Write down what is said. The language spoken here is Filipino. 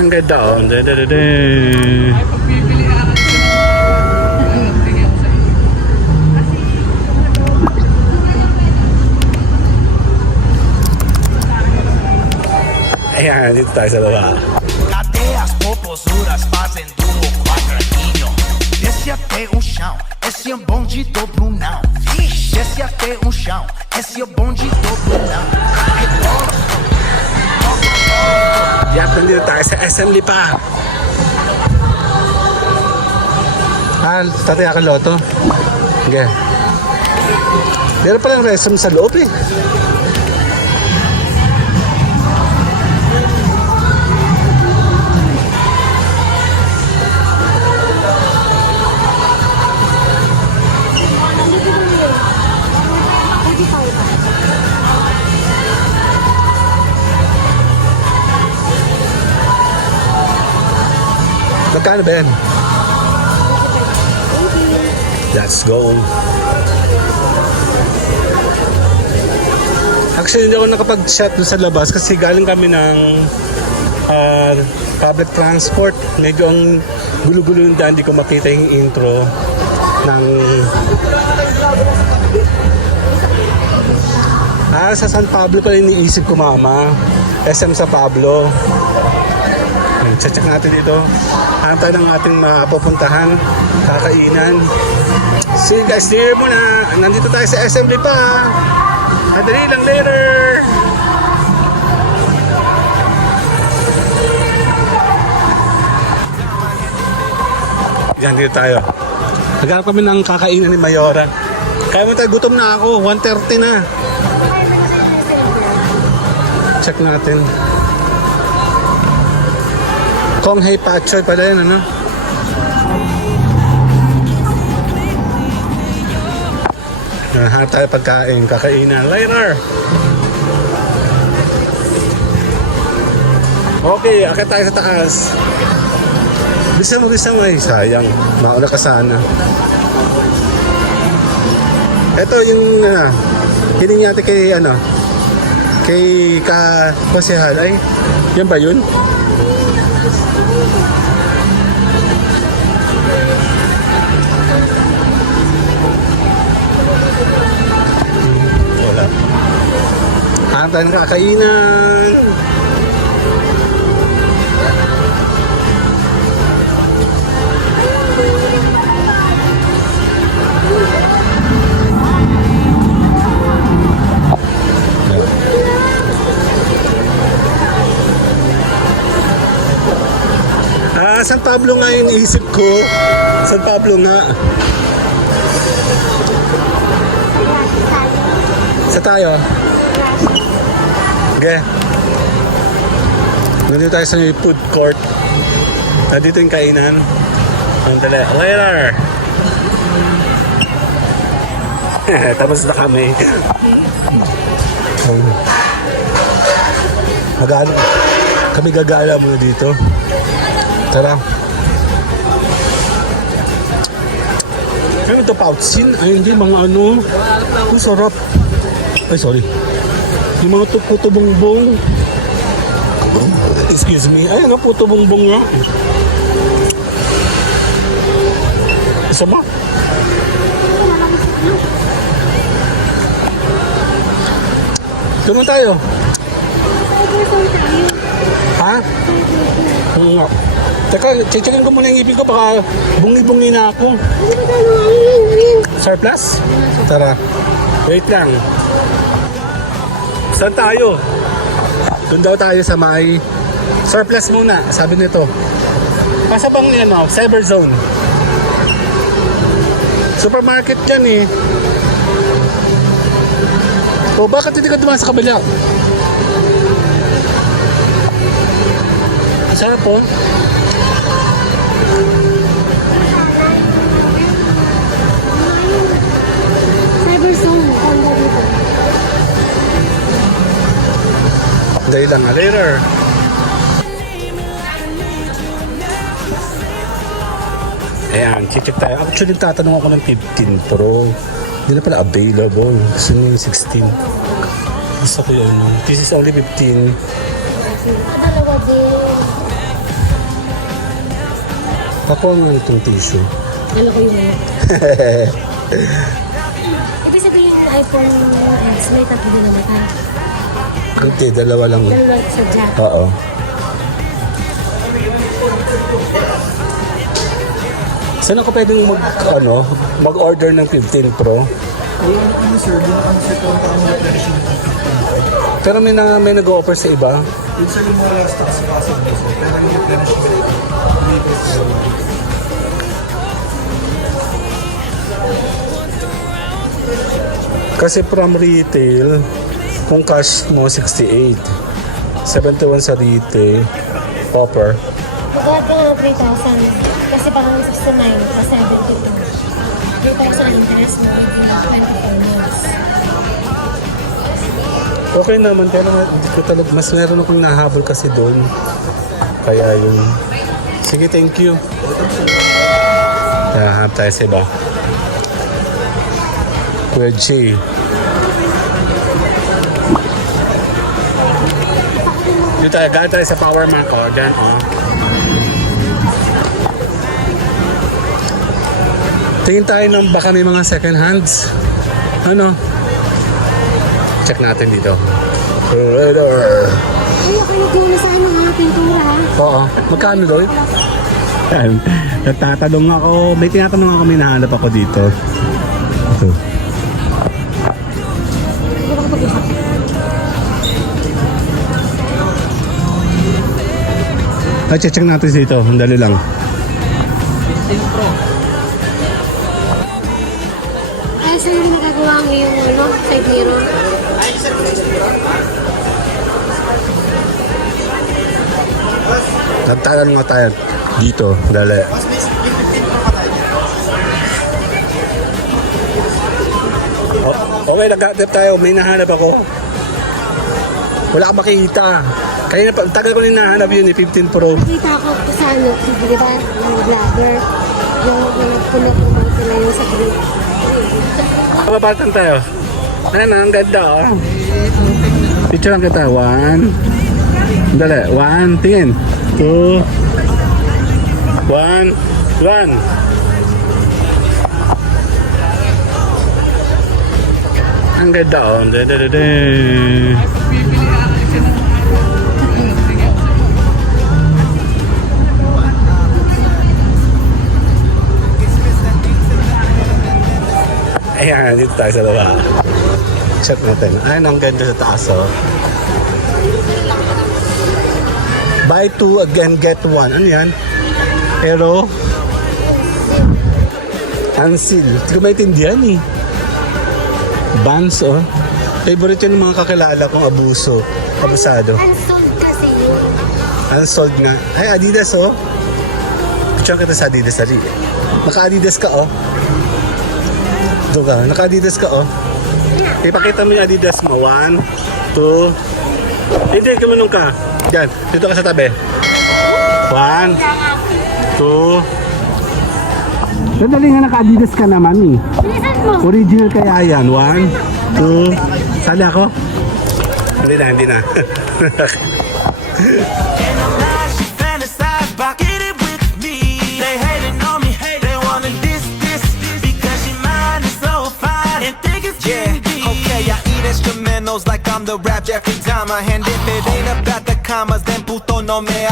Ang ganda oh. Ay, pagpipili ako ito ng bigay ako sa iyo. Ayan, dito tayo sa baba. Cadeias, popozuras fazendo o quadradinho. Desce até o chão, esse é o bonde do Brunão. Desce até o chão, esse é o bonde do Brunão. Yan, nandito tayo sa SM Lipa. Tatay ka loto. Okay. Meron palang restroom sa loob eh. Magkano ba yan? Let's go. Actually, hindi ako nakapag-shot doon sa labas kasi galing kami ng public transport. Medyo ang gulo-gulo yung daan. Hindi ko makita yung intro ng... sa San Pablo ko iniisip ko, mama. SM sa Pablo. Check natin dito. Hanap tayo ng ating mapupuntahan, kakainan. See you guys there muna. Nandito tayo sa SM Lipa. Madali lang later. Yan, dito tayo. Naghanap kami ng kakainan ni Mayora. Kaya mo tayo, gutom na ako. 1:30 na. Check natin. Kong Hei Pachoy pala yun, ano? Hanap tayo pagkain, kakainan. Later! Okay, akit tayo sa taas. Bisa mo. Ay, sayang. Mauna ka sana. Ito yung, hiling natin kay, kay Ka-Kosehal. Ay, yan ba yun? Wala. Hanap tayo ng kakainan. San Pablo nga yung isip ko. San Pablo nga. Sa tayo. Okay. Nandito tayo sa food court. Nandito yung kainan. Later. Tapos na kami. Mag-ano? Kami gagala muna dito. Tara. Ano ito, pautsin? Ay, hindi, mga ano. Ang sarap. Ay, sorry. Yung mga puto bongbong. Excuse me. Ay, ano, puto bongbong nga. Isa ba? Ito na tayo. Ha? Oo nga. Teka, checkin ko muna yung ngipin ko. Baka bungi-bungi na ako. Surplus? Tara. Wait lang. Saan tayo? Doon daw tayo sa may surplus muna. Sabi nito. Pasa bang Cyber Zone? Supermarket yan eh. O bakit hindi ka dumaan sa kabila? Sarap po. Cyber Zone, kanda dito. Dahil lang, later. Ayan, check tayo. Actually, tatanong ako ng 15 Pro. Hindi na pala available. Gusto niya yung 16. Gusto ko yun. This is only 15. Dalawa din. Ako nga itong tissue. Ano ko yun? Ibig sabihin yung iPhone X, may tatlo din naman tayo. Hindi, dalawa lang. Dalawa sa jack. Oo. Saan ako pwedeng mag-order ng 15 Pro? Pero may nag-offer sa iba. Kasi from retail, kung cash mo 68, 71 sa retail, offer. Magkakad ka nga ng 3,000. Kasi parang 69 plus 72. 3,000 ang interest mo within 24 months. Okay naman, pero hindi ko talaga, mas meron akong nahabol kasi doon. Kaya yun. Sige, thank you. Hanap tayo sa iba. Kuya G. Dito tayo, gano'n tayo sa Power Mac, dyan, Tingin tayo ng baka may mga second hands. Ano? Check natin dito. Radar. Ay, ako nag-una sa ano ha, pintura ha. Oo. Magkano doon? Nagtatanong ako. May tinatanong ako, may nahanap ako dito. Ito. Hindi ko pag-usap. Ay, check natin dito. Dali lang. Ay, saan yung nagagawa mo yung side mirror? Nagtatanong nga tayo dito. Dali. Okay, nag-attempt tayo. May nahanap ako. Wala ka makikita. Kaya tagal ko rin nahanap yun, 15 Pro. Nakita ko sa ano, di ba, ng vlogger. Yung nagpunok naman sila yung sa group. Mababatan tayo. Ano, ang ganda, Picture lang kita. 1. Dali. 1. Tingin. 2. 1. 1. Ang ganda, Da-da-da-da. Ayan, dito tayo sa baba. Check natin. Ayan, ang ganda sa taas, Buy 2, again, get 1. Ano yan? Aero. Ansil. Hindi ko maintindihan, Vans, Favorite yun ng mga kakilala kong abuso. Abusado. Unsold kasi yun. Unsold nga. Ay, Adidas, Picture kita sa Adidas, ali. Naka-Adidas ka, Doon ka. Naka-Adidas ka, Ipakita mo yung Adidas mo. 1, 2. Hindi, kumunong ka. Diyan. Dito ka sa tabi. 1, 2. Sandali nga, naka-Adidas ka naman, Bilisan mo! Original kaya yan. 1, 2. Sali ako? Hindi na. She fantasize about getting with me. They hating on me, they wanna diss because she mine is so fine and think it's okay, I eat instrumentals like I'm the rap Jeffrey Dahmer. And if it ain't about the commas, then puto no me